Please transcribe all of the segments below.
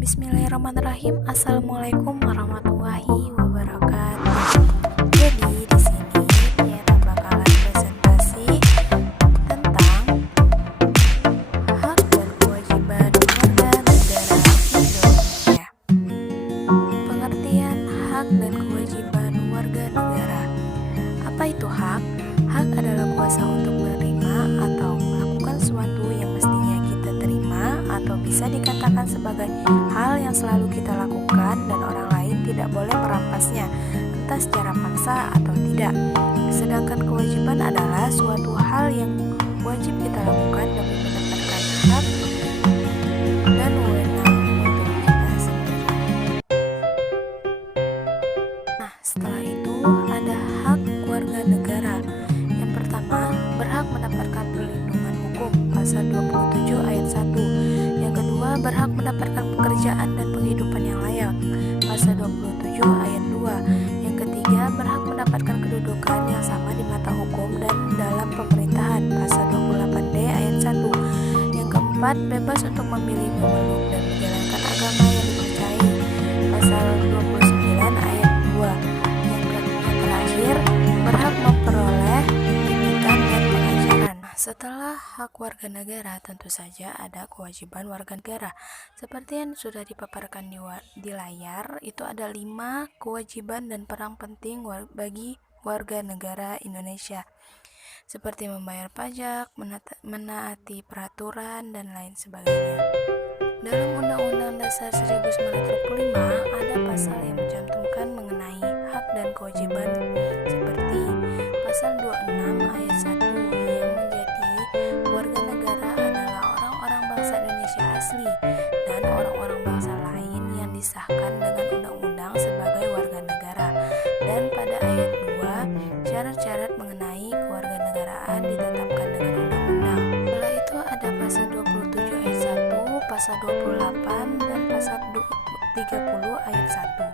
Bismillahirrahmanirrahim. Assalamualaikum warahmatullahi wabarakatuh. Jadi di sini kita bakalan presentasi tentang hak dan kewajiban warga negara Indonesia. Pengertian hak dan kewajiban warga negara. Apa itu hak? Hak adalah kuasa untuk menerima atau melakukan sesuatu yang mestinya kita terima atau bisa dikatakan sebagai hal yang selalu kita lakukan dan orang lain tidak boleh merampasnya, entah secara paksa atau tidak. Sedangkan kewajiban adalah suatu hal yang wajib kita lakukan demi mendapatkan hak dan wewenang untuk kita sendiri. Nah, setelah itu ada hak warga negara. Yang pertama, berhak mendapatkan perlindungan hukum, pasal 27 ayat 1. Yang kedua, berhak mendapatkan pekerjaan dan penghidupan yang layak, pasal 27 ayat 2. Yang ketiga, berhak mendapatkan kedudukan yang sama di mata hukum dan dalam pemerintahan, pasal 28D ayat 1. Yang keempat, bebas untuk memilih, memeluk, dan menjalankan agama yang dipercayai, pasal 29 ayat 2. Yang terakhir, berhak memperoleh pendidikan dan pengajaran. Setelah hak warga negara, tentu saja ada kewajiban warga negara. Seperti yang sudah dipaparkan di layar, itu ada 5 kewajiban dan peran penting bagi warga negara Indonesia, seperti membayar pajak, menaati peraturan, dan lain sebagainya. Dalam Undang-Undang Dasar 1945 ada pasal yang mencantumkan mengenai hak dan kewajiban, seperti pasal 26 ayat 1 yang menjadi warga negara adalah orang-orang bangsa Indonesia asli dan orang-orang bangsa lain yang disahkan dengan undang-undang sebagai warga negara. Dan pada ayat 2, syarat-syarat mengenai kewarganegaraan ditetapkan dengan undang-undang. Setelah itu ada pasal 27 ayat 1, pasal 28 dan pasal 30 ayat 1.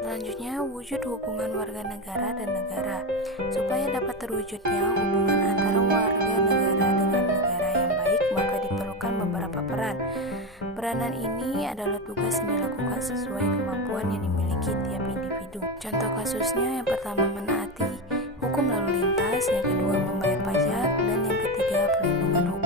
Selanjutnya, wujud hubungan warga negara dan negara. Supaya dapat terwujudnya hubungan antara warga negara dengan negara yang baik, maka diperlukan beberapa peran. Peranan ini adalah tugas yang dilakukan sesuai kemampuan yang dimiliki tiap individu. Contoh kasusnya, yang pertama menaati hukum lalu lintas, yang kedua membayar pajak, dan yang ketiga perlindungan hukum.